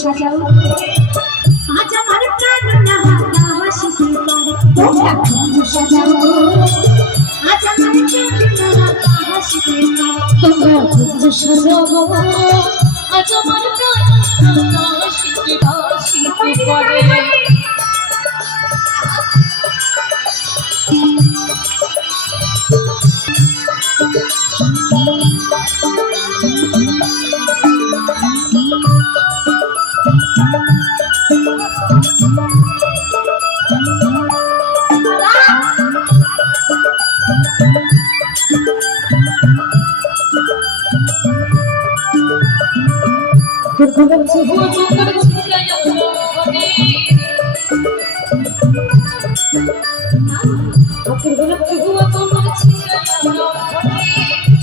সাজাও আজ আমার প্রাণ না হাসিতে পারে তোমরা কুঞ্জ সাজাও আজ আমার প্রাণ না হাসিতে পারে তোমরা কুঞ্জ সাজাও আজ আমার প্রাণ না হাসিতে পারে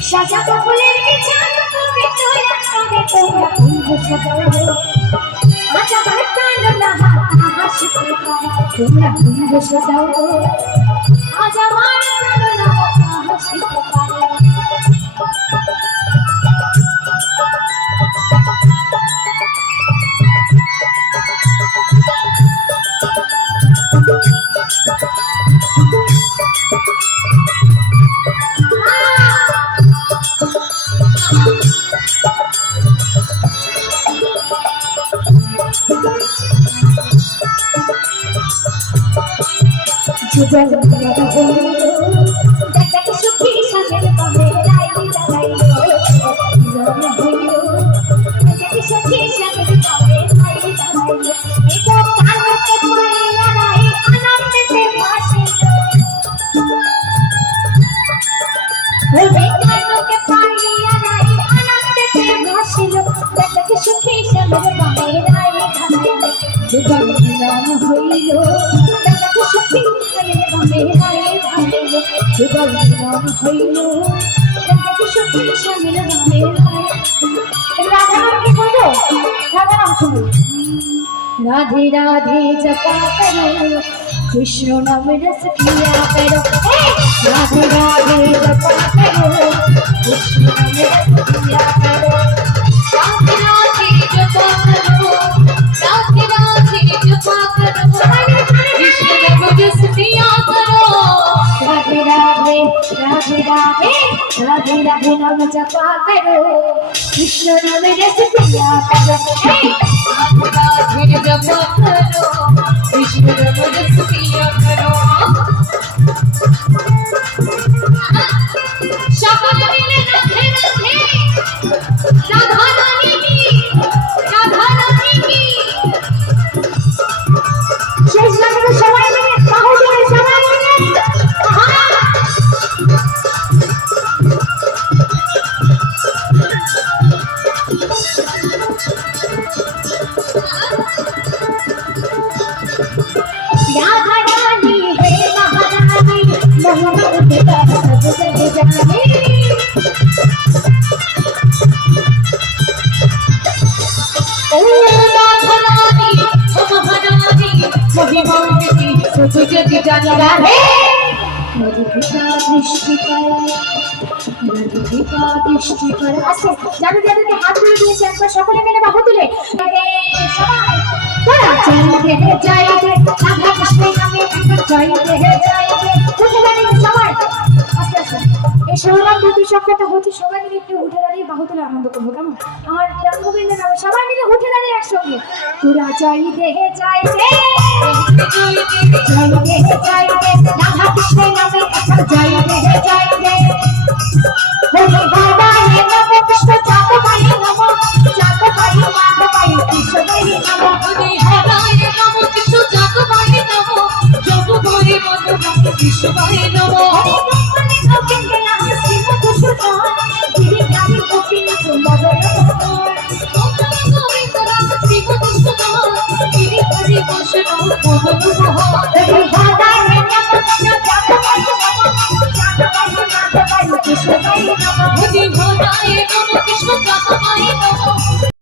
সাজাবো ফুলের বিছানা তুমি তোরা করে তোমরা কুঞ্জ সাজাও আজ আমার প্রাণ না হাসিতে পারে তোমরা কুঞ্জ সাজাও আজ আমার প্রাণ না হাসিতে পারে জীবন দেখতে সুখী সামনে পাবে রাইতে লাগাইলো দেখতে সুখী সামনে পাবে রাইতে লাগাইলো এটা কানকে পাইয়া রাই আনন্দেতে ভাসিলো ওরে কানকে পাইয়া রাই আনন্দেতে ভাসিলো দেখতে সুখী সামনে পাবে রাইতে লাগাইলো জীবন নাম হইলো দেখতে সুখী নাম হইল সুখী সামিল রাধারামকে বলবো রাধারাম শুনুন রাধে রাধে জপা করো কৃষ্ণ নাম রস পিয়া করো রাধে রাধে জপা করো কৃষ্ণ নাম রস পিয়া করো রাধে রাধে জপা করো রাধে রাধে জপা করো কৃষ্ণ নাম রস পিয়া করো राधे राधे राधे राधे राधे राधे नाम जपा करो कृष्ण नाम रस पिया करो राधे राधे जपा करो कृष्ण नाम रस पिया करो সকল মিলে রাধে রাধে রাধা রানী কি শেষ লাগবে সবাই মিলে বাহুদুরে সবাই মিলে राधा रानी है महारानी मोहम्मद का सब जग जाने ओ राधा रानी महारानी मोहम्मद की सब जग जाने राधे राधे कृष्ण दृष्टि कर আসো যাদের যাদেরকে হাত তুলে দিয়েছে একবার সকলে মিলে বাহু তুলে সবাই তোরা চলতে যাইবে রাধা কৃষ্ণের নামে একবার যাইবে উঠে দাঁড়িয়ে সবাই আস্তে আস্তে এই শিরোনাম দুটি শব্দটা হচ্ছে সবাই মিলে একটু উঠে দাঁড়িয়ে বাহু তুলে আনন্দ করবো কেমন আমার রাম গোবিন্দের নামে সবাই মিলে উঠে দাঁড়িয়ে একসঙ্গে তোরা যাইবে রাধা কৃষ্ণের নামে একবার যাইবে হরি ভবানী নম কৃষ্ণ চাঁদ ভাই নম চাঁদ ভাই মাধ ভাই কৃষ্ণ ভাই নম হরি ভবানী নম কৃষ্ণ চাঁদ ভাই নম চাঁদ ভাই মাধ ভাই কৃষ্ণ ভাই নম হরি ভবানী নম কৃষ্ণ শ্রী মধুসূদন গিরি গামি গোপিনী সুন্দর শ্রী মধুসূদন গিরি হরি বৈষ্ণব মোহন মোহন হরি ভবানী নম কৃষ্ণ চাঁদ ভাই নম চাঁদ ভাই মাধ ভাই কৃষ্ণ ভাই নম হরি ভবানী নম কৃষ্ণ চাঁদ ভাই নম